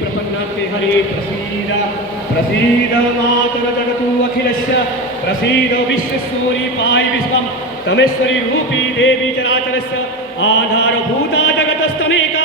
प्रपन्नाते हरे प्रसीद प्रसीद मातर जगतु अखिलस्य प्रसीद विश्वसूरि पाय विश्वम तमेश्वरी रूपी देवी चराचरस्य आधारभूता जगतस्तमेक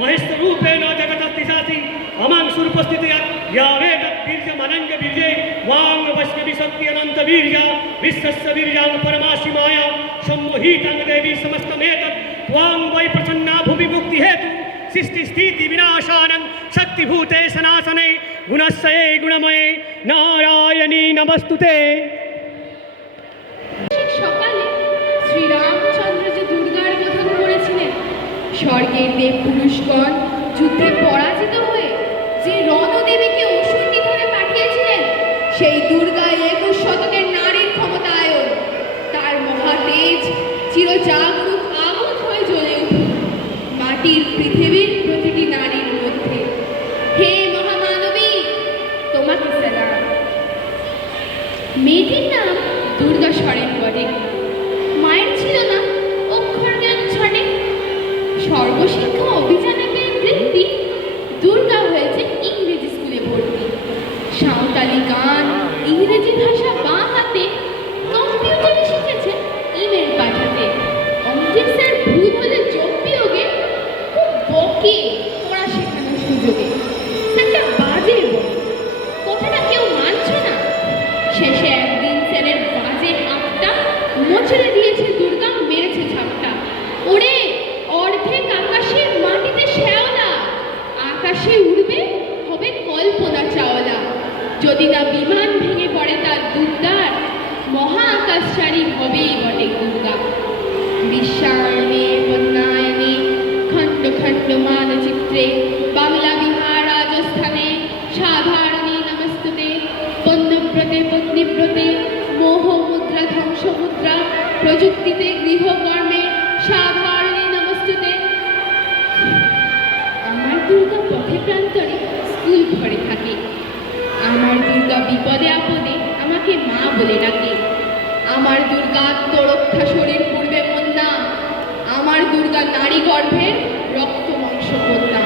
महेश्वरूपेण जगतस्तिशासि अमां सुरूपस्थितया यावेत बीर्यमनंग बीर्ये वांग वैष्णवी शक्ति अनंत वीर्य विश्वस्य वीर्यां परमासि माया सम्मोहितं देवी समस्तमेतत् त्वां वै प्रसन्ना भूमि मुक्ति हेतु सृष्टि स्थिति विनाशानं शक्तिभूते सनातने गुणस्ये गुणमये नारायणी नमस्तुते। সকালে শ্রীরামচন্দ্র যে দুর্গার কথা করেছিলেন, স্বর্গের দেব পুরুষগণ যুদ্ধে পরাজিত হয়ে যে রণদেবীকে অসুর নিধনে পাঠিয়েছিলেন, সেই দুর্গা ২১ শতকের নারীর ক্ষমতায়ন, তার মহাতেজ চিরজাগরুক আগুন হয়ে জ্বলে উঠুক মাটির পৃথিবীর প্রতিটি নারীর মধ্যে। হে মহামানবী, তোমাকে সালাম। মেয়েটির নাম দুর্গা সরেন বটে। মায়ের ছিল না অক্ষরজ্ঞান ছটে। সর্বশিক্ষা অভিযানে বৃত্তি, দুর্গা হয়েছে ইংরেজি স্কুলে ভর্তি। সাঁওতালি গান, ইংরেজি ভাষা বাঁ হাতে, কম্পিউটারে শিখেছে ইমেল পাঠাতে। অঙ্কের স্যার ভুল হলে যোগ বিয়োগে খুব বকে পড়া শেখানোর সুযোগে। স্যারটা বাজে বলে, কথাটা কেউ মানছে না। শেষে একদিন স্যারের বাজে হাতটা মোচড়ে দিয়েছে দুর্গা, মেরেছে ঝাপটা। ওরে অর্ধেক আকাশের মাটিতে শ্যাওলা, আকাশে উড়বে হবে কল্পনা চাওলা। যদি না বিমান ভেঙে পড়ে তার দুর্গার, মহা আকাশচারী হবেই বটে দুর্গা। বিশ্বায়নে বন্যায়নে খণ্ড খণ্ড মানচিত্রে, বাংলা বিহার রাজস্থানে সাধারণী নমস্তুতে। বন্যব্রতে পত্নীব্রতে মোহ মুদ্রা ধ্বংস মুদ্রা, প্রযুক্তিতে গৃহকর্মে সাধারণী নমস্তুতে। আমার দুর্গা পথে প্রান্তরে স্কুল ঘরে থাকে। আমার দুর্গা বিপদে আপদে আমাকে মা বলে ডাকে। আমার দুর্গা আত্মরক্ষা শরীর পূর্বে মন্না। আমার দুর্গা নারী গর্ভের রক্ত মাংস কন্যা।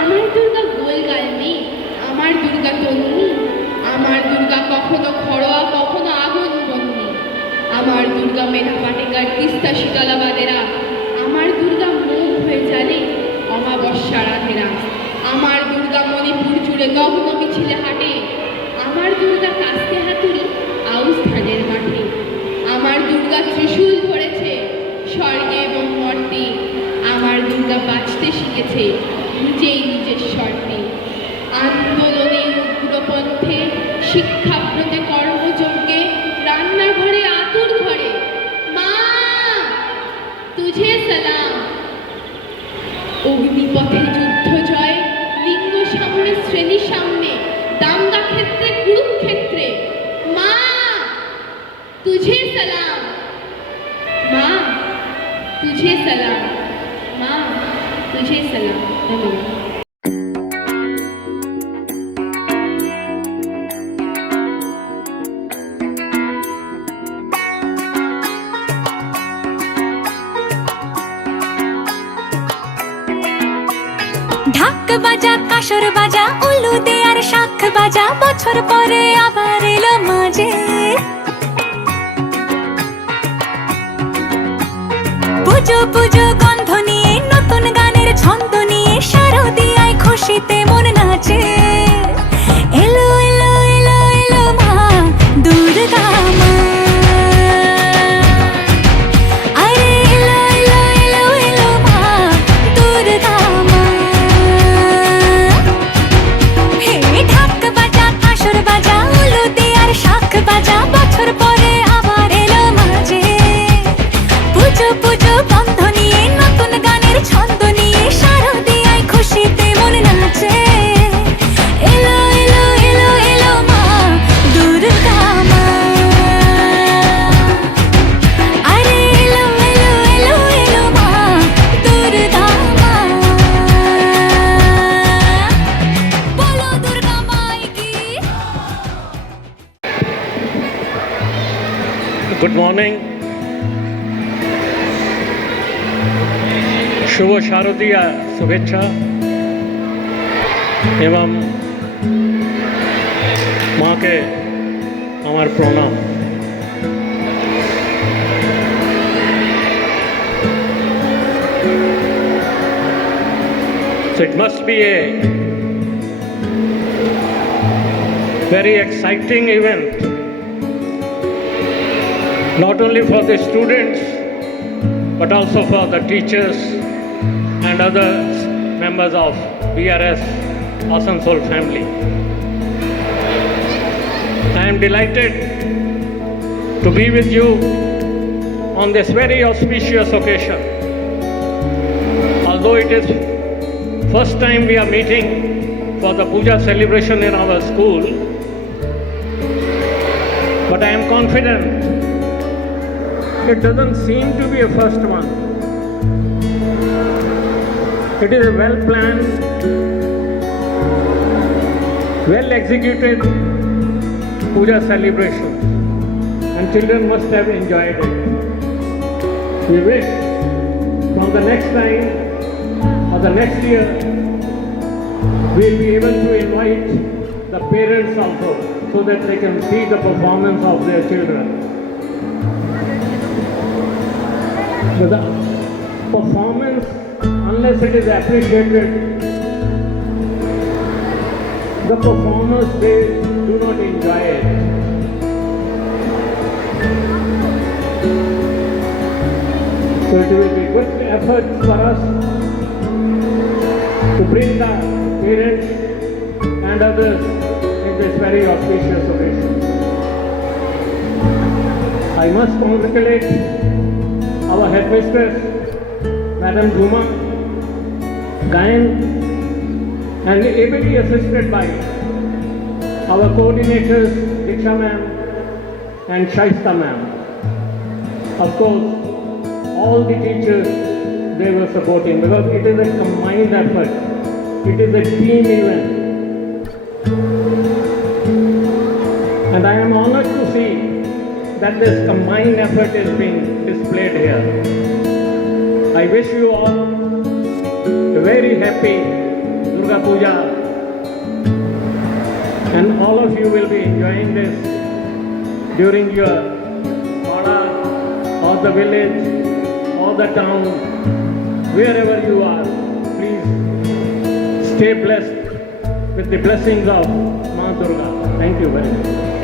আমার দুর্গা গোলগাল মেয়ে, আমার দুর্গা তন্নি। আমার দুর্গা কখনো খড়োয়া কখনো আগুন বন্যি। আমার দুর্গা মেধা পাটেকার তিস্তা শীতলাবাদেরা। আমার দুর্গা মুখ হয়ে জানে অমাবস্যা রাধেরা। আমার দুর্গা মণিপুর জুড়ে নগ্ন মিছিলে হাঁটে। আমার দুর্গা কাস্তে হাতুড়ি আউস ধানের মাঠে। আমার দুর্গা ত্রিশূল ধরেছে স্বর্গে এবং মর্তে। আমার দুর্গা বাঁচতে শিখেছে নিজেই নিজের শর্তে। আন্দোলনে উগ্রপন্থে, শিক্ষাব্রতে কর্মযজ্ঞে, রান্নাঘরে আতুর ঘরে মা তুঝে সালাম। অগ্নিপথে যুদ্ধ জয়, লিঙ্গ সামনে শ্রেণী সামনে, দাঙ্গা ক্ষেত্রে কুরুক্ষেত্রে মা তুঝে সালাম। মা তুঝে সালাম, মা তুঝে সালাম। ধন্যবাদ। ঢাক বাজা কাসর বাজা উলু দে আর শাখ বাজা, বছর পরে আবার এলো মাঝে। পুজো পুজো গন্ধ নিয়ে, নতুন গানের ছন্দ নিয়ে, শারদিয়ায় খুশিতে মন নাচে। এলো এলো এলো এলো মা দুর্গা মা। আরে এলো এলো এলো এলো মা দুর্গা মা। হে ঢাক বাজা কাসর বাজা উলু দে আর শাখ বাজা, বছর পরে আবার এলো মাঝে। পুজো পুজো গন্ধ নিয়ে, মর্নিং, শুভ শারদীয়া শুভেচ্ছা এবং মাকে আমার প্রণাম। So it must be a very exciting event, not only for the students, but also for the teachers and other members of BRS Asansol family. I am delighted to be with you on this very auspicious occasion. Although it is first time we are meeting for the puja celebration in our school, but I am confident it doesn't seem to be a first one. It is a well-planned, well-executed puja celebration, and children must have enjoyed it. We wish from the next time or the next year we'll be able to invite the parents also so that they can see the performance of their children. But the performance, unless it is appreciated, the performers, they do not enjoy it. So it will be good effort for us to bring the parents and others in this very auspicious occasion. I must congratulate our headmistress, Madam Juma Gayan, and ably assisted by our coordinators, Diksha ma'am and Shaista ma'am. Of course, all the teachers, they were supporting because it is a combined effort. It is a team event. And I am honored to see that this combined effort is being displayed here. I wish you all a very happy Durga Puja, and all of you will be enjoying this during your Pada or the village or the town, wherever you are. Please stay blessed with the blessings of Ma Durga. Thank you very much.